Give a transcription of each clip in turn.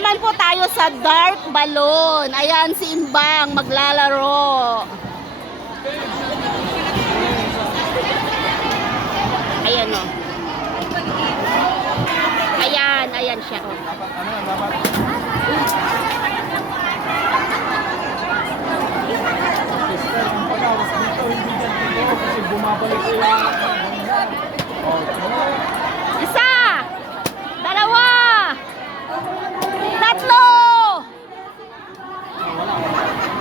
naman po tayo sa dark balloon. Ayan si Imbang maglalaro. Ayan o. Ayan siya o. Isa! Dalawa! Tatlo!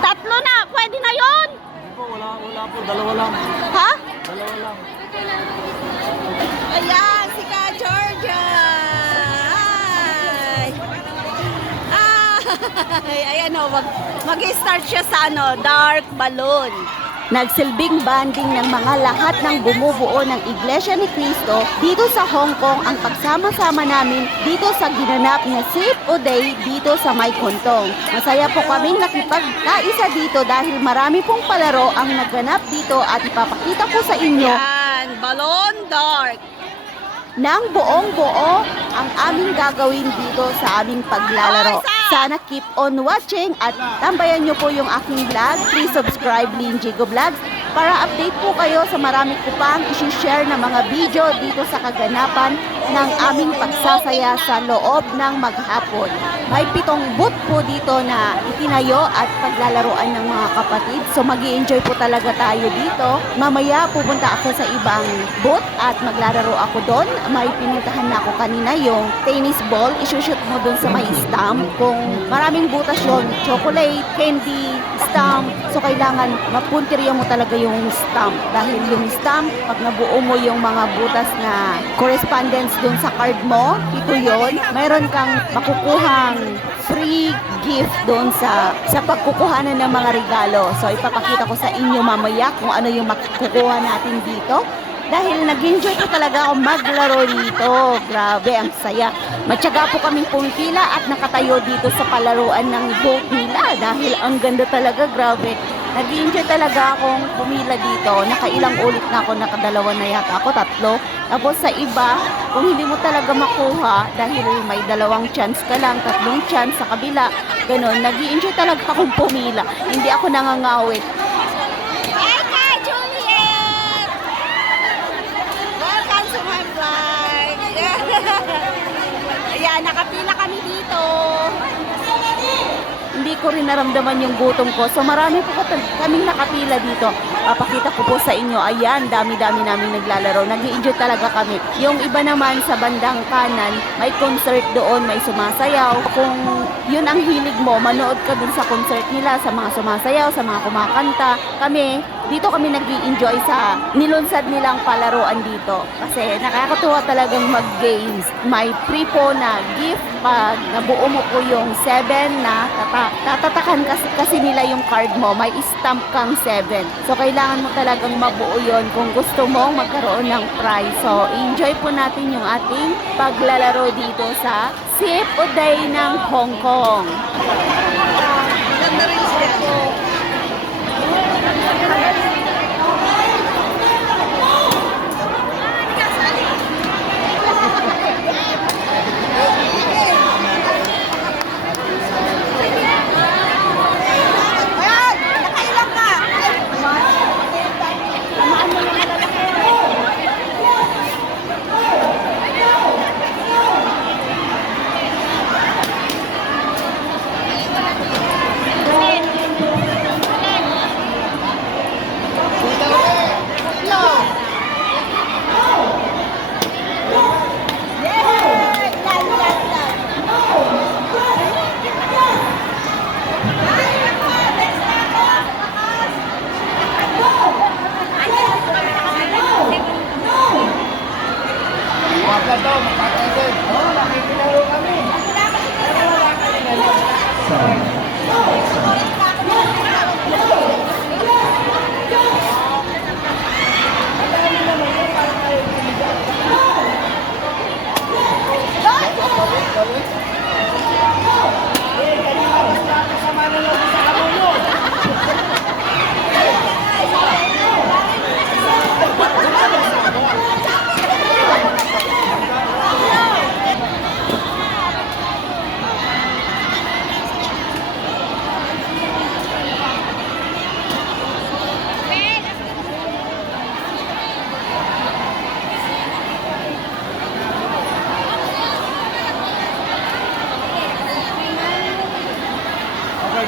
Tatlo na! Pwede na yun? Hindi po, wala po. Dalawa lang. Ha? Dalawa lang. Ayan, si Ka Georgia! Ay, ayan o, mag-start siya sa dark balloon. Nagsilbing banding ng mga lahat ng bumubuo ng Iglesia ni Cristo dito sa Hong Kong ang pagsama-sama namin dito sa ginanap na Safe O Day dito sa May Kontong. Masaya po kaming nakipagkaisa dito dahil marami pong palaro ang naganap dito at ipapakita ko sa inyo. Yan, Balloon Dark. Nang buong-buo ang aming gagawin dito sa aming paglalaro. Sana keep on watching at tambayan nyo po yung aking vlog. Please subscribe Lynn Jigo Vlogs para update po kayo sa marami ko pang isi-share na mga video dito sa kaganapan ng aming pagsasaya sa loob ng maghapon. May 7 booth po dito na itinayo at paglalaroan ng mga kapatid. So mag-i-enjoy po talaga tayo dito. Mamaya pupunta ako sa ibang booth at maglalaro ako doon. May pinuntahan na ako kanina yung tennis ball. Isushoot mo doon sa may stamp. Kung maraming butas yun, chocolate, candy, stamp. So kailangan mapuntirya mo talaga yung stamp. Dahil yung stamp, pag nabuo mo yung mga butas na correspondence doon sa card mo, ito yun, mayroon kang makukuhang free gift doon sa pagkukuhanan ng mga regalo. So ipapakita ko sa inyo mamaya kung ano yung makukuha natin dito. Dahil nag-enjoy ko talaga ako maglaro dito. Grabe, ang saya. Matyaga po kaming pumipila at nakatayo dito sa palaruan ng boat nila. Dahil ang ganda talaga, grabe. Nag-enjoy talaga akong pumila dito. Nakailang ulit na ako, nakadalawa na yata ako, 3. Tapos sa iba, kung hindi mo talaga makuha, dahil may 2 chance ka lang, 3 chance sa kabila, ganun, nag-enjoy talaga akong pumila. Hindi ako nangangawit. Ayan, nakapila kami dito. Hindi ko rin naramdaman yung gutom ko. So marami po kaming nakapila dito. Papakita ko po sa inyo. Ayan, dami-dami namin naglalaro. Nag-i-enjoy talaga kami. Yung iba naman sa bandang kanan, may concert doon, may sumasayaw. Kung yun ang hilig mo, manood ka dun sa concert nila, sa mga sumasayaw, sa mga kumakanta. Dito kami nag-i-enjoy sa nilunsad nilang palaruan dito. Kasi nakakatuwa talagang mag-games. May free po na gift pag nabuo mo po yung 7 na tatatakan kasi nila yung card mo. May stamp kang 7. So kailangan mo talagang mabuo yon kung gusto mong magkaroon ng prize. So enjoy po natin yung ating paglalaro dito sa Safe O Day ng Hong Kong. Ganda rin siya.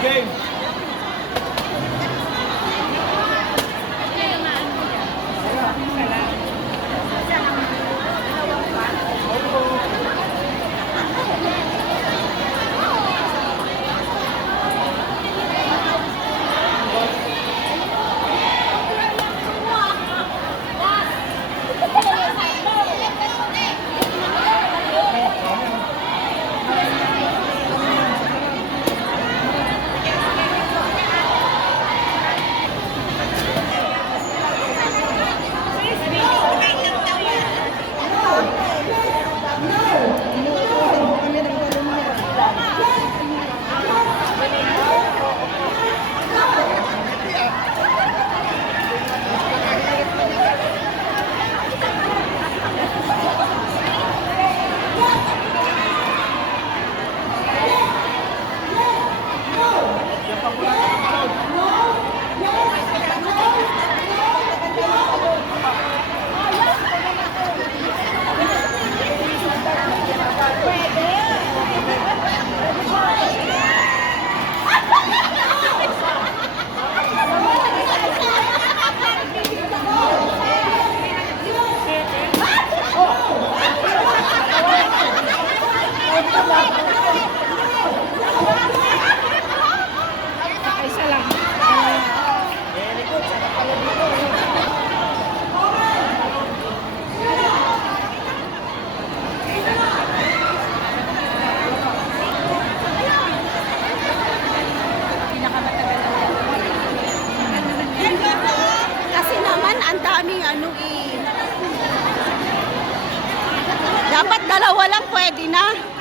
game. Kasi naman, ang daming ano eh. Dapat dalawa lang pwede na.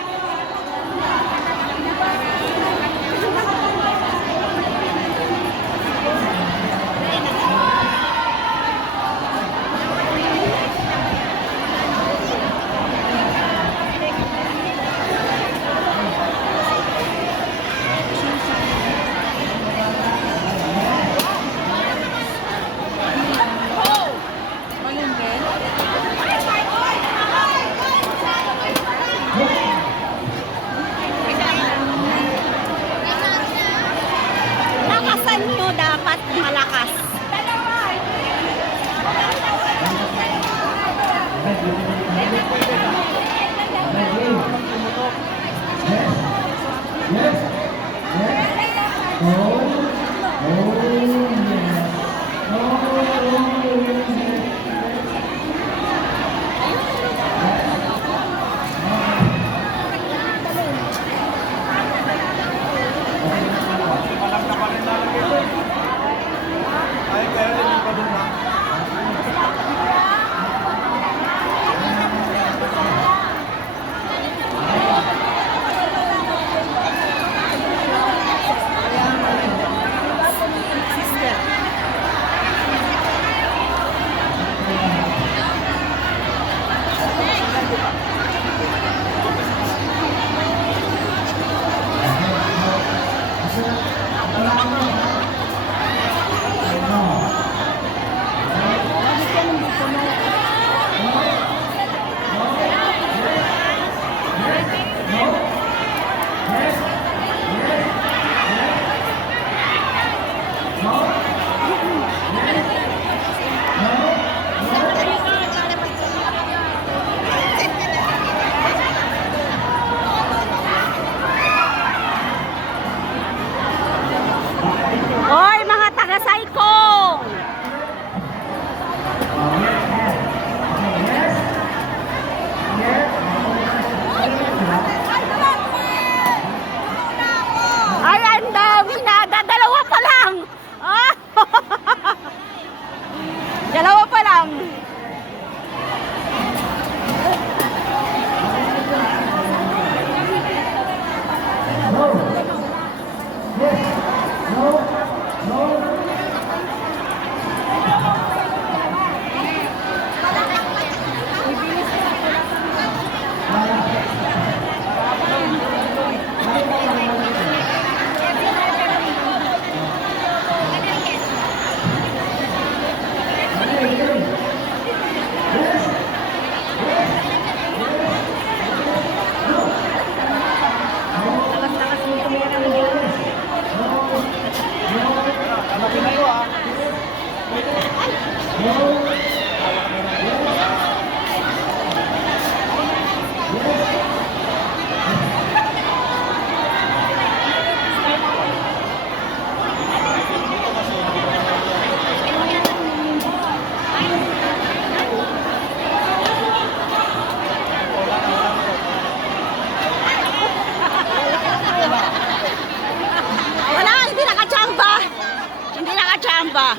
ba?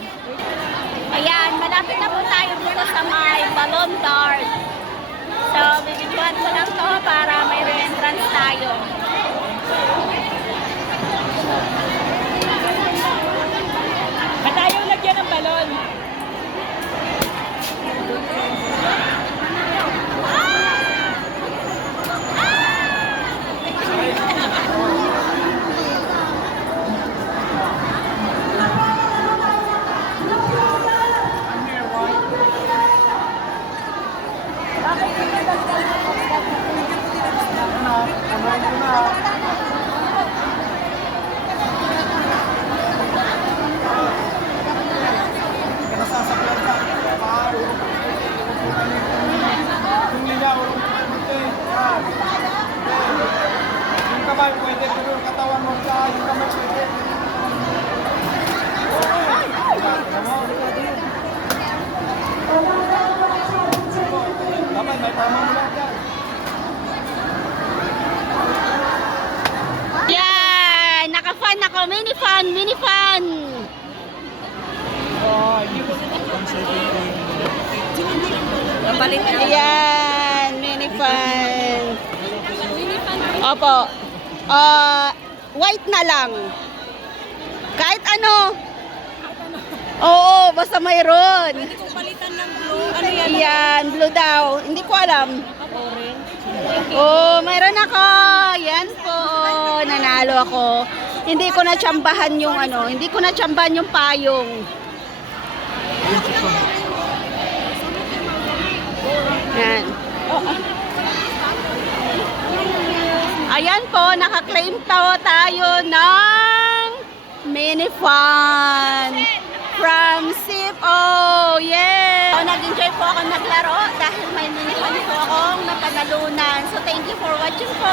Ayan, malapit na po tayo dito sa may balloon dart. So, bibidyoan ko lang to para may re-entrance tayo. Ba't ayaw lagyan ng balon? Yung kamay pwede, pero yung katawan mo sa yung kamay pwede. Dapat may tama mo lang dyan. Yan! Naka-fun ako! Mini fun! Mini fun! Ayan! Mini fun! Opo. White na lang. Kahit ano. Oo, basta mayroon. Kung palitan ng blue, ano yan? Yan, blue daw. Hindi ko alam. Oh, mayroon ako. Yan po. Nanalo ako. Hindi ko na tsambahan yung ano, hindi ko na tsambahan yung payong. Yan. Ayan po, naka-claim tayo ng mini fun from Sip. Oh, yeah! So, nag-enjoy po ako naglaro dahil may mini fun po akong napanalunan. So, thank you for watching po.